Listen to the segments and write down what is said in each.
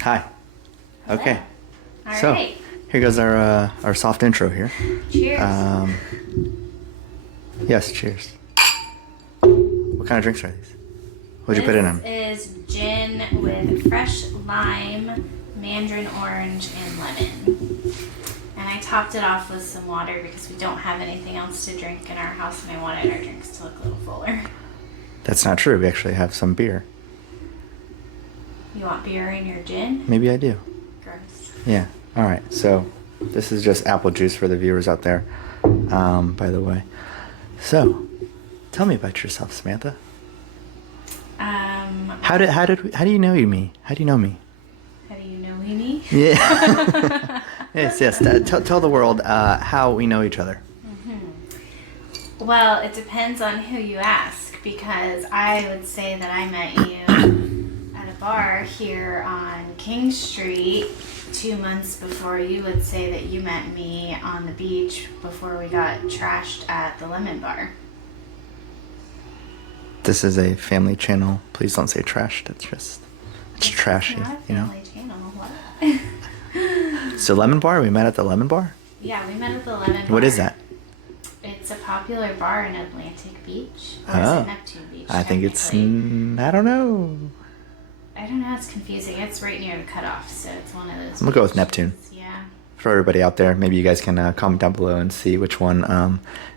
Hi. Okay. All So, right. here goes our soft intro here. Cheers. Yes, cheers. What kind of drinks are these? What'd you put in them? This is gin with fresh lime, mandarin orange, and lemon. And I topped it off with some water because we don't have anything else to drink in our house, and I wanted our drinks to look a little fuller. That's not true. We actually have some beer. You want beer in your gin? Maybe I do. Gross. Yeah. All right. So, this is just apple juice for the viewers out there, by the way. So, tell me about yourself, Samantha. How do you know me? How do you know me? How do you know me? Yeah. yes. Tell the world how we know each other. Mm-hmm. Well, it depends on who you ask, because I would say that I met you at a bar here on King Street 2 months before. You would say that you met me on the beach before we got trashed at the Lemon Bar. This is a family channel. Please don't say trashed. It's trashy, Not a you know. family channel. What? So Lemon Bar. We met at the Lemon Bar. Yeah, we met at the Lemon Bar. What is that? It's a popular bar in Atlantic Beach. Or Oh. is it Neptune Beach? I think it's. technically? I don't know. I don't know. It's confusing. It's right near the cutoff, so it's one of those. I'm gonna go with beaches. Neptune. Yeah. For everybody out there, maybe you guys can comment down below and see which one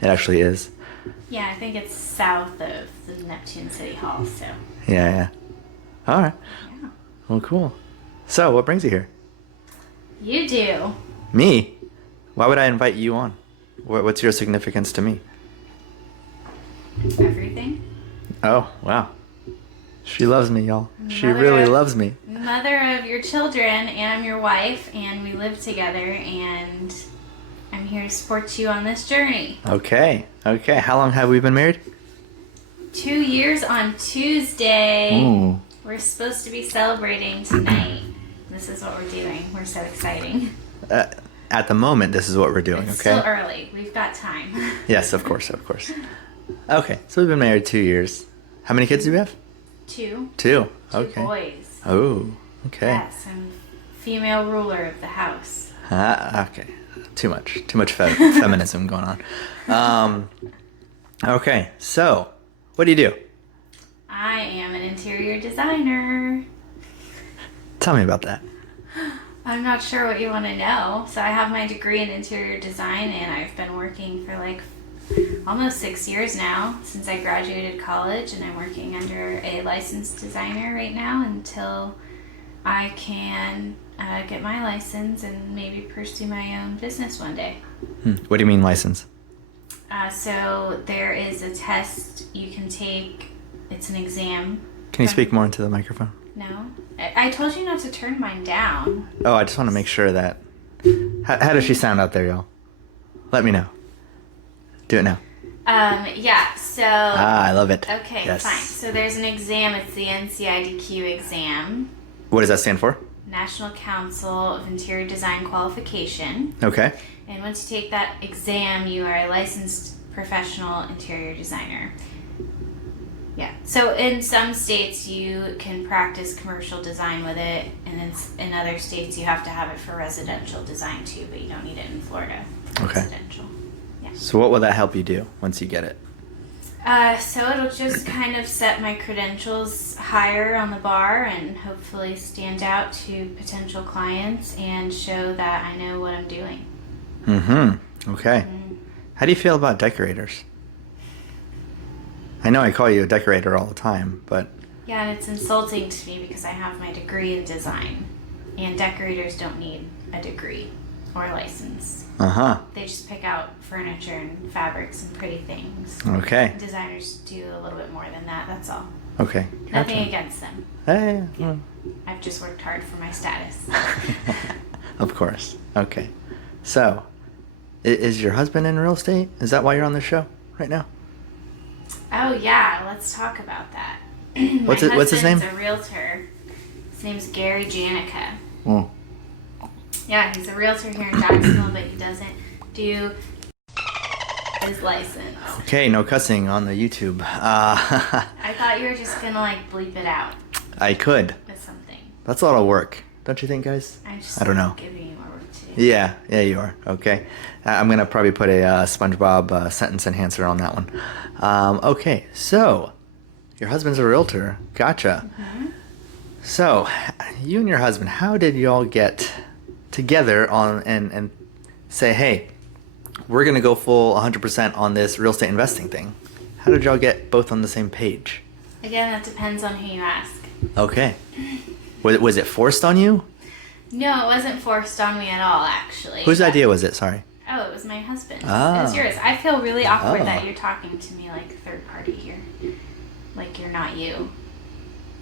it actually is. Yeah, I think it's south of the Neptune City Hall. So. Yeah. All right. Yeah. Well, cool. So, what brings you here? You do. Me? Why would I invite you on? What's your significance to me? Everything. Oh, wow. She loves me, y'all. She Mother really of- loves me. Mother of your children, and I'm your wife, and we live together, and I'm here to support you on this journey. Okay. How long have we been married? 2 years on Tuesday. Ooh. We're supposed to be celebrating tonight. This is what we're doing. We're so exciting. At the moment, this is what we're doing, It's okay? still early. We've got time. Yes, of course. Okay, so we've been married 2 years. How many kids do we have? Two. Two. Two Okay. boys. Oh, okay. Yes, I'm female ruler of the house. Okay. Too much feminism going on. Okay, so what do you do? I am an interior designer. Tell me about that. I'm not sure what you want to know. So I have my degree in interior design, and I've been working for like almost 6 years now since I graduated college, and I'm working under a licensed designer right now until I can get my license and maybe pursue my own business one day. What do you mean license? So there is a test you can take. It's an exam. Can you speak more into the microphone? No? I told you not to turn mine down. Oh, I just want to make sure that... How does she sound out there, y'all? Let me know. Do it now. Yeah, so... I love it. Okay, Yes. fine. So there's an exam. It's the NCIDQ exam. What does that stand for? National Council of Interior Design Qualification. Okay. And once you take that exam, you are a licensed professional interior designer. Yeah. So in some states, you can practice commercial design with it, and in other states, you have to have it for residential design too, but you don't need it in Florida for Okay. residential. Yeah. So what will that help you do once you get it? So it'll just kind of set my credentials higher on the bar and hopefully stand out to potential clients and show that I know what I'm doing. Okay. How do you feel about decorators? I know I call you a decorator all the time, but... Yeah, and it's insulting to me because I have my degree in design, and decorators don't need a degree or a license. Uh-huh. They just pick out furniture and fabrics and pretty things. Okay. Designers do a little bit more than that, that's all. Okay. Nothing against them. Hey. Yeah. I've just worked hard for my status. Of course. Okay. So, is your husband in real estate? Is that why you're on the show right now? Oh yeah, let's talk about that. What's his name? My husband's a realtor. His name's Sammie Janica. Oh. Yeah, he's a realtor here in Jacksonville, but he doesn't do his license. Okay, no cussing on the YouTube. I thought you were just gonna like bleep it out. I could. with something. That's a lot of work, don't you think, guys? I don't know. Giving you more work to do. Yeah, you are. Okay. I'm going to probably put a SpongeBob sentence enhancer on that one. Okay, so your husband's a realtor. Gotcha. Mm-hmm. So, you and your husband, how did y'all get together on and say, hey, we're going to go full 100% on this real estate investing thing? How did y'all get both on the same page? Again, that depends on who you ask. Okay. Was it forced on you? No, it wasn't forced on me at all, actually. Whose idea was it? Sorry. Oh, it was my husband's. Ah. It was yours. I feel really awkward Oh. that you're talking to me like third party here. Like you're not you.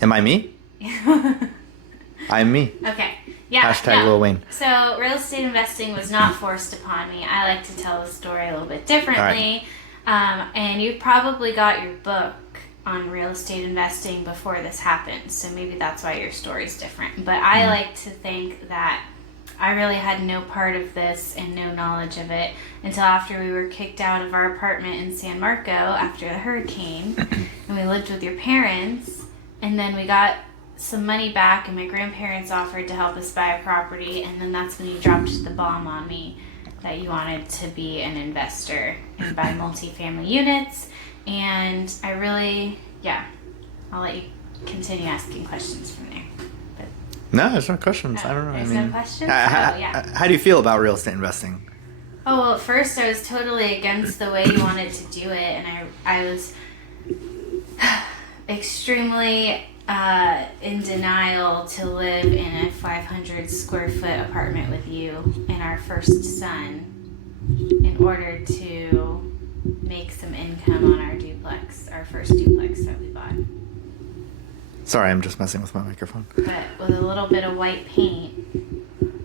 Am I me? I'm me. Okay. Yeah. Hashtag Lil Wayne. So real estate investing was not forced upon me. I like to tell the story a little bit differently. And you probably got your book on real estate investing before this happened. So maybe that's why your story's different. But I like to think that I really had no part of this and no knowledge of it until after we were kicked out of our apartment in San Marco after the hurricane. And we lived with your parents. And then we got some money back and my grandparents offered to help us buy a property. And then that's when you dropped the bomb on me that you wanted to be an investor and buy multifamily units. And I really, I'll let you continue asking questions from there. But No, there's no questions. I don't know. There's I mean, no questions? How do you feel about real estate investing? Oh, well, at first I was totally against the way you wanted to do it, and I was extremely in denial to live in a 500 square foot apartment with you and our first son in order to make some income on our duplex, our first duplex that we bought. Sorry, I'm just messing with my microphone. But with a little bit of white paint,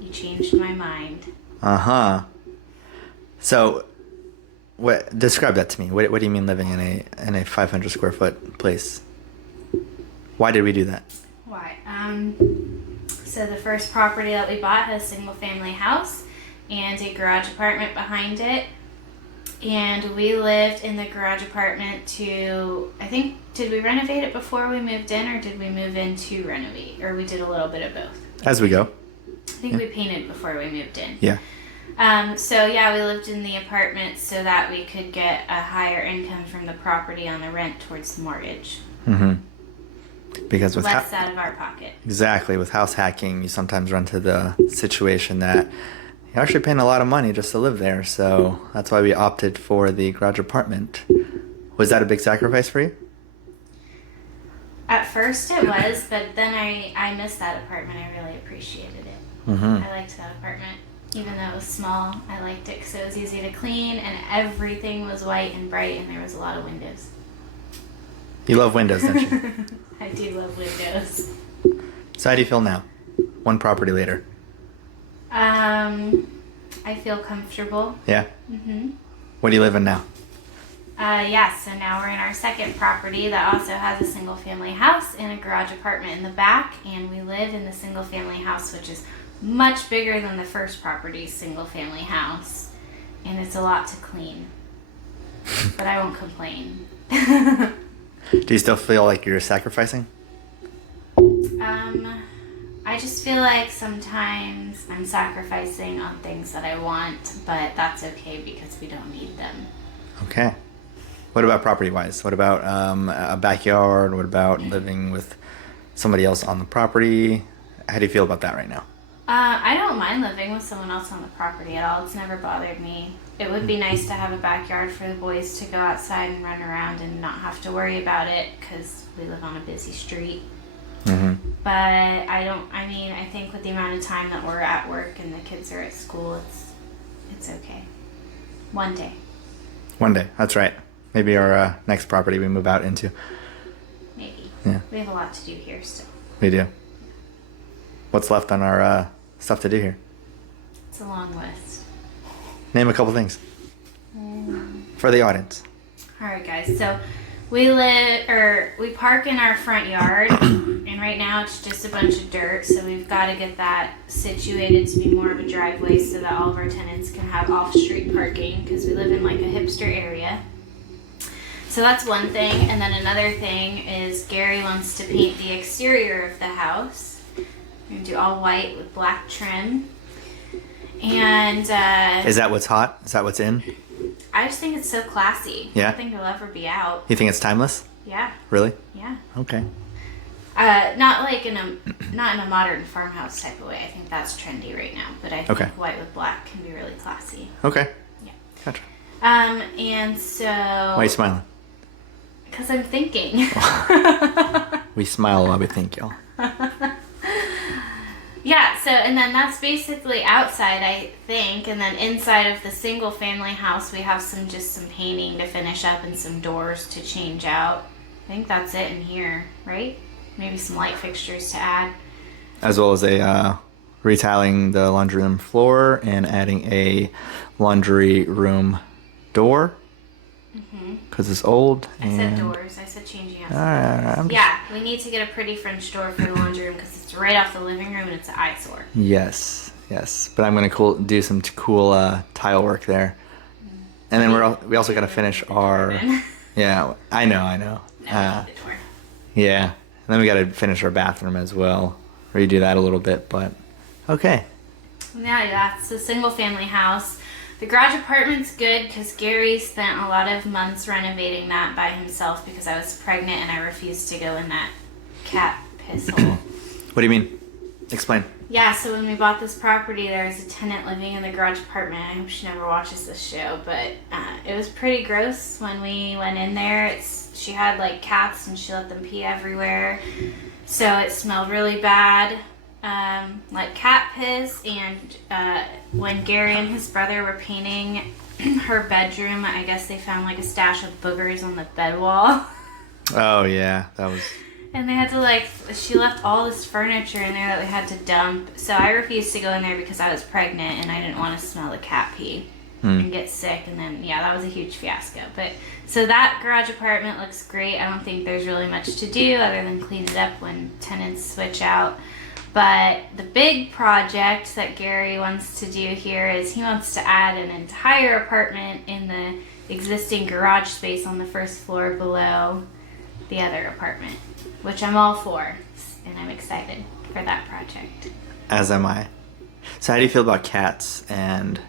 you changed my mind. Uh-huh. So, describe that to me. What do you mean living in a 500 square foot place? Why did we do that? Why? So the first property that we bought had a single family house and a garage apartment behind it. And we lived in the garage apartment did we renovate it before we moved in, or did we move in to renovate? Or we did a little bit of both? As we go. I think we painted before we moved in. Yeah. We lived in the apartment so that we could get a higher income from the property on the rent towards the mortgage. Mm-hmm. Because with less out of our pocket. Exactly. With house hacking, you sometimes run to the situation that you're actually paying a lot of money just to live there. So that's why we opted for the garage apartment. Was that a big sacrifice for you? At first it was, but then I missed that apartment. I really appreciated it. Mm-hmm. I liked that apartment. Even though it was small, I liked it because it was easy to clean and everything was white and bright and there was a lot of windows. You love windows, don't you? I do love windows. So how do you feel now? One property later. I feel comfortable. Yeah? Mm-hmm. What do you live in now? So now we're in our second property that also has a single family house and a garage apartment in the back, and we live in the single family house, which is much bigger than the first property's single family house, and it's a lot to clean. But I won't complain. Do you still feel like you're sacrificing? I just feel like sometimes I'm sacrificing on things that I want, but that's okay because we don't need them. Okay. What about property-wise? What about a backyard? What about living with somebody else on the property? How do you feel about that right now? I don't mind living with someone else on the property at all. It's never bothered me. It would be nice to have a backyard for the boys to go outside and run around and not have to worry about it because we live on a busy street. Mm-hmm. But I think with the amount of time that we're at work and the kids are at school, it's okay. One day. One day, that's right. Maybe our next property we move out into. Maybe. Yeah. We have a lot to do here still. We do. What's left on our stuff to do here? It's a long list. Name a couple things. For the audience. Alright guys, so we park in our front yard, and right now it's just a bunch of dirt, so we've got to get that situated to be more of a driveway so that all of our tenants can have off-street parking, because we live in like a hipster area. So that's one thing. And then another thing is Gary wants to paint the exterior of the house. We're going to do all white with black trim. And Is that what's hot? Is that what's in? I just think it's so classy. Yeah? I don't think it'll ever be out. You think it's timeless? Yeah. Really? Yeah. Okay. Not like in a modern farmhouse type of way. I think that's trendy right now. But I think white with black can be really classy. Okay. Yeah. Gotcha. And so. Why are you smiling? Because I'm thinking. We smile while we think, y'all. Yeah, so, and then that's basically outside, I think, and then inside of the single family house, we have some painting to finish up and some doors to change out. I think that's it in here, right? Maybe some light fixtures to add. As well as retiling the laundry room floor and adding a laundry room door. Because it's old. I said doors. I said changing out. All right. Yeah, we need to get a pretty French door for the laundry room because it's right off the living room and it's an eyesore. Yes. But I'm gonna do some cool tile work there, and then we also gotta finish our. Yeah, I know. The door. Yeah, and then we gotta finish our bathroom as well. Redo that a little bit, but okay. Yeah, it's a single family house. The garage apartment's good because Gary spent a lot of months renovating that by himself because I was pregnant and I refused to go in that cat piss hole. What do you mean? Explain. Yeah, so when we bought this property, there was a tenant living in the garage apartment. I hope she never watches this show, but it was pretty gross when we went in there. She had like cats and she let them pee everywhere, so it smelled really bad. Like cat piss, and when Gary and his brother were painting her bedroom, I guess they found like a stash of boogers on the bed wall. Oh yeah, that was. And they had to she left all this furniture in there that we had to dump. So I refused to go in there because I was pregnant and I didn't want to smell the cat pee and get sick. And then that was a huge fiasco. But so that garage apartment looks great. I don't think there's really much to do other than clean it up when tenants switch out. But the big project that Gary wants to do here is he wants to add an entire apartment in the existing garage space on the first floor below the other apartment, which I'm all for, and I'm excited for that project. As am I. So how do you feel about cats and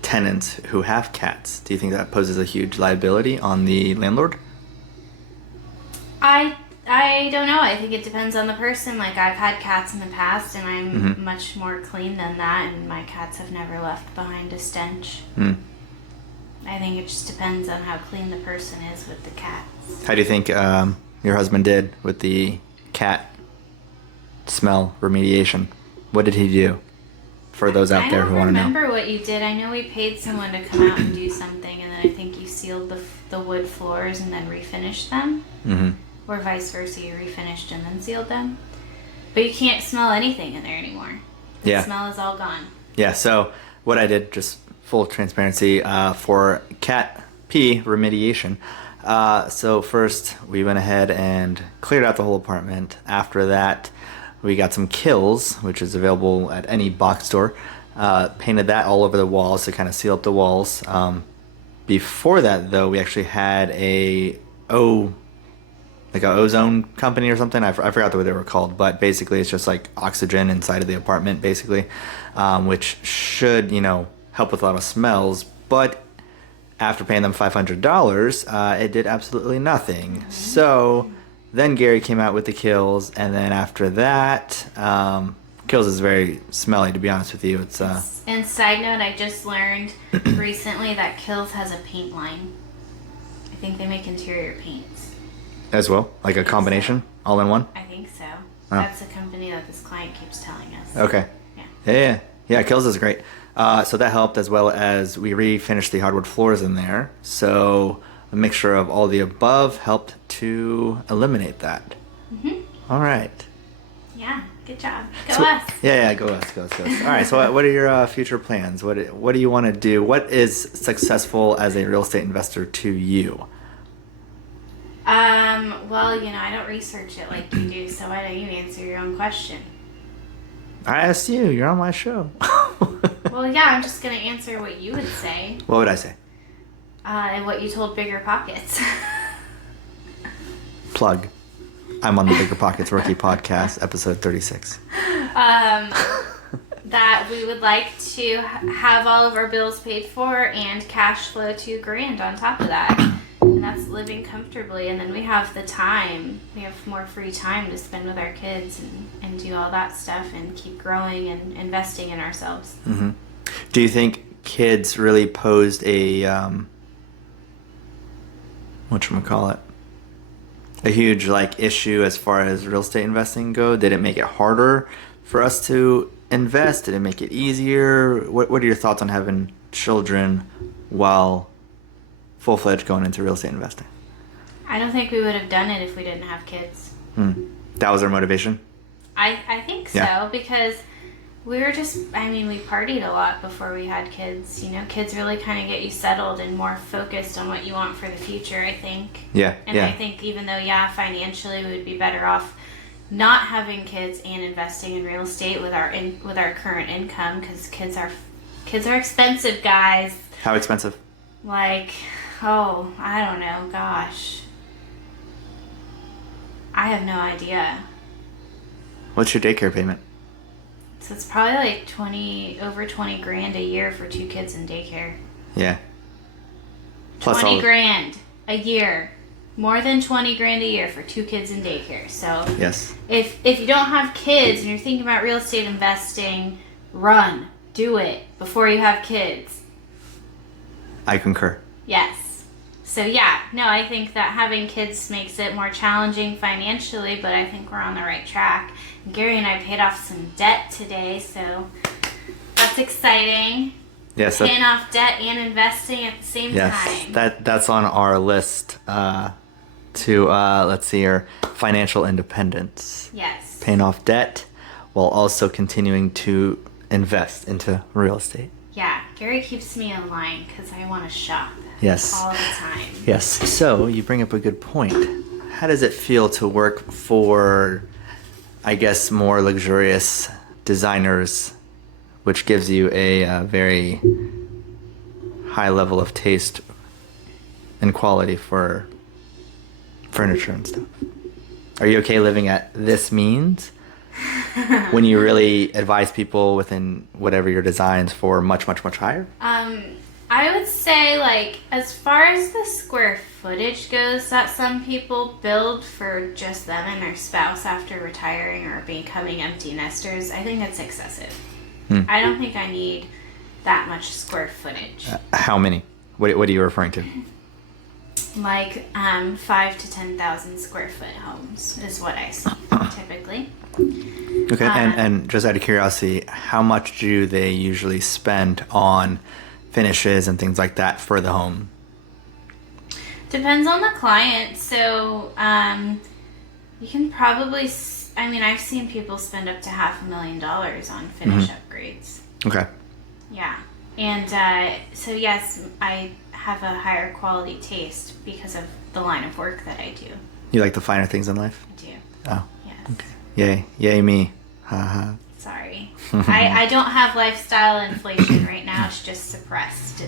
tenants who have cats? Do you think that poses a huge liability on the landlord? I don't know. I think it depends on the person. Like, I've had cats in the past, and I'm much more clean than that, and my cats have never left behind a stench. I think it just depends on how clean the person is with the cats. How do you think your husband did with the cat smell remediation? What did he do for those out there who want to know? I don't remember what you did. I know we paid someone to come out and do something, and then I think you sealed the wood floors and then refinished them. Or vice versa, you refinished and then sealed them. But you can't smell anything in there anymore. The smell is all gone. Yeah, so what I did, just full transparency, for cat pee remediation. So first we went ahead and cleared out the whole apartment. After that, we got some Kills, which is available at any box store. Painted that all over the walls to kind of seal up the walls. Before that, though, we actually had a ozone company or something. I forgot what they were called, but basically it's just like oxygen inside of the apartment, basically, which should, help with a lot of smells. But after paying them $500, it did absolutely nothing. So then Gary came out with the Kills, and then after that, Kills is very smelly, to be honest with you. It's And side note, I just learned recently that Kills has a paint line. I think they make interior paints. As well? Like a combination? All in one? I think so. That's a company that this client keeps telling us. Okay. Yeah, Kills is great. So that helped, as well as we refinished the hardwood floors in there. So a mixture of all the above helped to eliminate that. All right. Yeah, good job. Go us. Yeah, go us. All right, so what are your future plans? What do you want to do? What is successful as a real estate investor to you? Well, I don't research it like you do, so why don't you answer your own question? I asked you. You're on my show. Well, yeah, I'm just going to answer what you would say. What would I say? And what you told Bigger Pockets. Plug. I'm on the Bigger Pockets Rookie Podcast, episode 36. That we would like to have all of our bills paid for and cash flow $2,000 on top of that. And that's living comfortably. And then we have the time. We have more free time to spend with our kids and do all that stuff and keep growing and investing in ourselves. Mm-hmm. Do you think kids really posed a, whatchamacallit, a huge like issue as far as real estate investing go? Did it make it harder for us to invest? Did it make it easier? What are your thoughts on having children while full-fledged going into real estate investing? I don't think we would have done it if we didn't have kids. That was our motivation? I think so, Yeah. because we were just, we partied a lot before we had kids. You know, kids really kind of get you settled and more focused on what you want for the future, I think. Yeah, And yeah. I think even though, financially we would be better off not having kids and investing in real estate with our current income, because kids are expensive, guys. How expensive? Like, I don't know, gosh. I have no idea. What's your daycare payment? So it's probably like over $20,000 a year for 2 kids in daycare. Yeah. Plus $20,000 a year. More than $20,000 a year for 2 kids in daycare. So Yes. if you don't have kids and you're thinking about real estate investing, do it before you have kids. I concur. Yes. So I think that having kids makes it more challenging financially, but I think we're on the right track. Gary and I paid off some debt today, so that's exciting. Yes. Paying off debt and investing at the same time. That's on our list to let's see here, financial independence. Yes. Paying off debt while also continuing to invest into real estate. Yeah, Gary keeps me in line because I want to shop. Yes. All the time. Yes. So you bring up a good point. How does it feel to work for, I guess, more luxurious designers, which gives you a very high level of taste and quality for furniture and stuff? Are you okay living at this means when you really advise people within whatever your designs for much, much, much higher? I would say, like, as far as the square footage goes that some people build for just them and their spouse after retiring or becoming empty nesters, I think it's excessive. I don't think I need that much square footage. How many? What are you referring to? Like 5,000 to 10,000 square foot homes is what I see typically. Okay, and just out of curiosity, how much do they usually spend on finishes and things like that for the home? Depends on the client. So you can probably, I've seen people spend up to $500,000 on finish upgrades. Okay. Yeah. And so yes, I have a higher quality taste because of the line of work that I do. You like the finer things in life? I do. Oh. Yes. Okay. Yay me. Haha. Sorry. I don't have lifestyle inflation right now. It's just suppressed.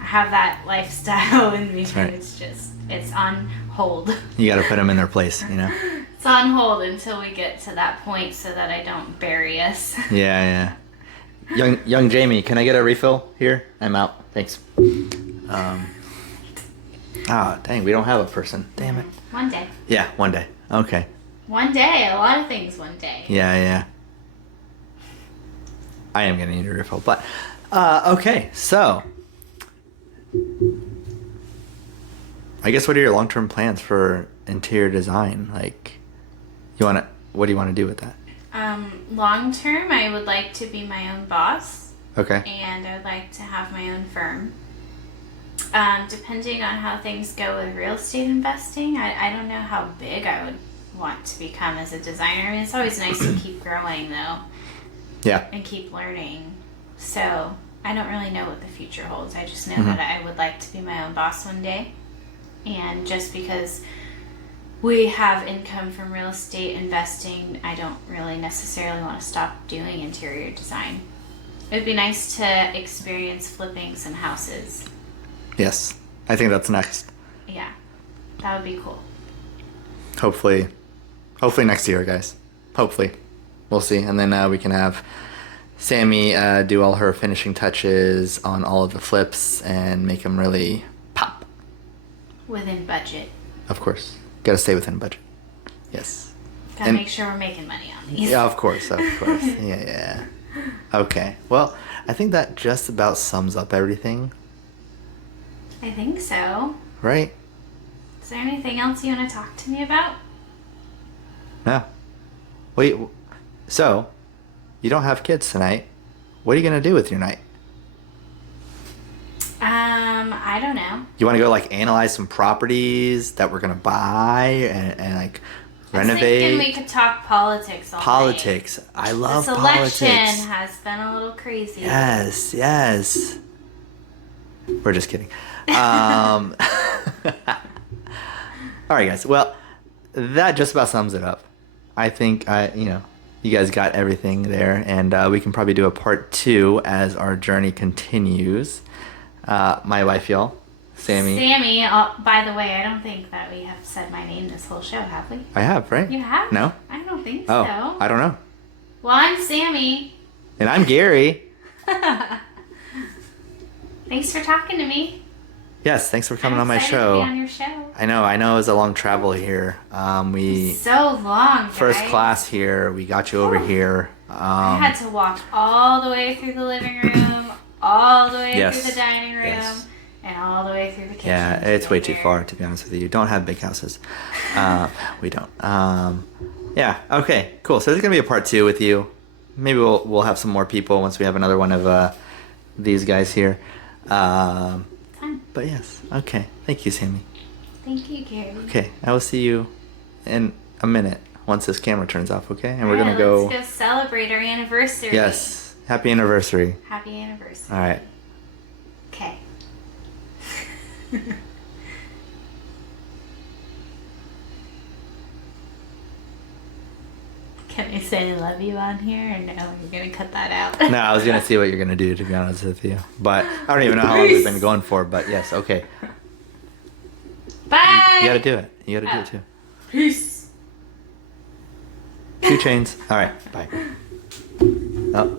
I have that lifestyle in me, but right. it's on hold. You got to put them in their place, you know? It's on hold until we get to that point so that I don't bury us. Yeah. Young Jamie, can I get a refill here? I'm out. Thanks. Dang, we don't have a person. Damn it. One day. Yeah, one day. Okay. One day. A lot of things one day. Yeah. I am gonna need a refill, but okay. So, I guess what are your long-term plans for interior design? Like, what do you want to do with that? Long term, I would like to be my own boss. Okay. And I would like to have my own firm. Depending on how things go with real estate investing, I don't know how big I would want to become as a designer. It's always nice to keep growing, though. Yeah. And keep learning. So I don't really know what the future holds. I just know that I would like to be my own boss one day. And just because we have income from real estate investing, I don't really necessarily want to stop doing interior design. It would be nice to experience flipping some houses. Yes. I think that's next. Yeah, that would be cool. Hopefully next year, guys. Hopefully. We'll see. And then we can have Sammie do all her finishing touches on all of the flips and make them really pop. Within budget. Of course. Got to stay within budget. Yes. Gotta And- make sure we're making money on these. Yeah, of course. Yeah. Okay. Well, I think that just about sums up everything, I think so. right? Is there anything else you want to talk to me about? No. Wait. So, you don't have kids tonight. What are you gonna do with your night? I don't know. You want to go like analyze some properties that we're gonna buy and like I was thinking renovate? we could talk politics all night. Politics. I love This politics. election has been a little crazy. Yes. We're just kidding. All right, guys. Well, that just about sums it up. I think you guys got everything there, and we can probably do a part 2 as our journey continues. My wife, y'all, Sammie. Sammie, by the way, I don't think that we have said my name this whole show, have we? I have, right? You have? No? I don't think Oh, so. I don't know. Well, I'm Sammie. And I'm Gary. Thanks for talking to me. Yes, thanks for coming I'm on my excited show. To be on your show. I know it was a long travel here. We So long, guys. first class here. We got you over here. I had to walk all the way through the living room, all the way Yes. through the dining room, Yes. and all the way through the kitchen. Yeah, to it's get way too here. far, to be honest with you. Don't have big houses. We don't. Yeah. Okay. Cool. So there's gonna be a part 2 with you. Maybe we'll have some more people once we have another one of these guys here. Fun. But yes. Okay. Thank you, Sammie. Thank you, Gary. Okay. I will see you in a minute once this camera turns off. Okay. And we're Alright, gonna go. Let's go celebrate our anniversary. Yes. Happy anniversary. Happy anniversary. All right. Okay. Can I say I love you on here, or no? You're gonna cut that out. No, I was gonna see what you're gonna do, to be honest with you. But I don't even know how long we've been going for. But yes. Okay. Bye. You gotta do it. You gotta do it too. Peace. 2 chains. All right. Bye. Oh.